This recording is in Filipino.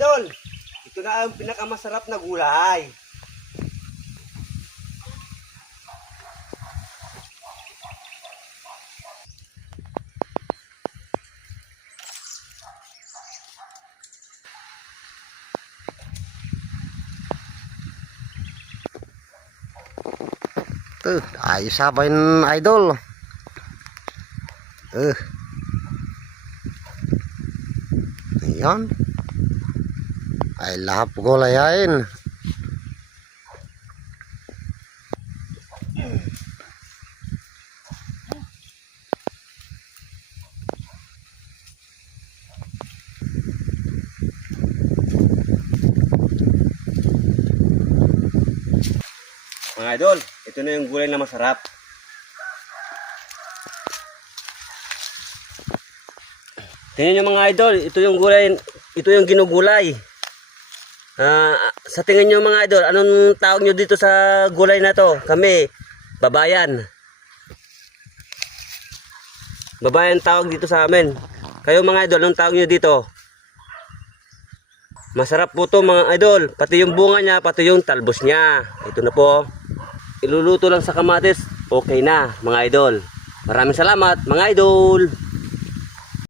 idol, ito na ang pinakamasarap na gulay. Ayos sabayin idol. Ayan. Ay lahap gulayain. Mga idol, ito na yung gulay na masarap. Tingnan nyo mga idol, ito yung gulay, ito yung ginugulay. Sa tingin nyo mga idol, anong tawag nyo dito sa gulay na to? Kami, babayan. Babayan tawag dito sa amin. Kayo mga idol, anong tawag nyo dito? Masarap po to mga idol, pati yung bunga niya, pati yung talbos niya. Ito na po. Iluluto lang sa kamatis, okay na mga idol. Maraming salamat mga idol.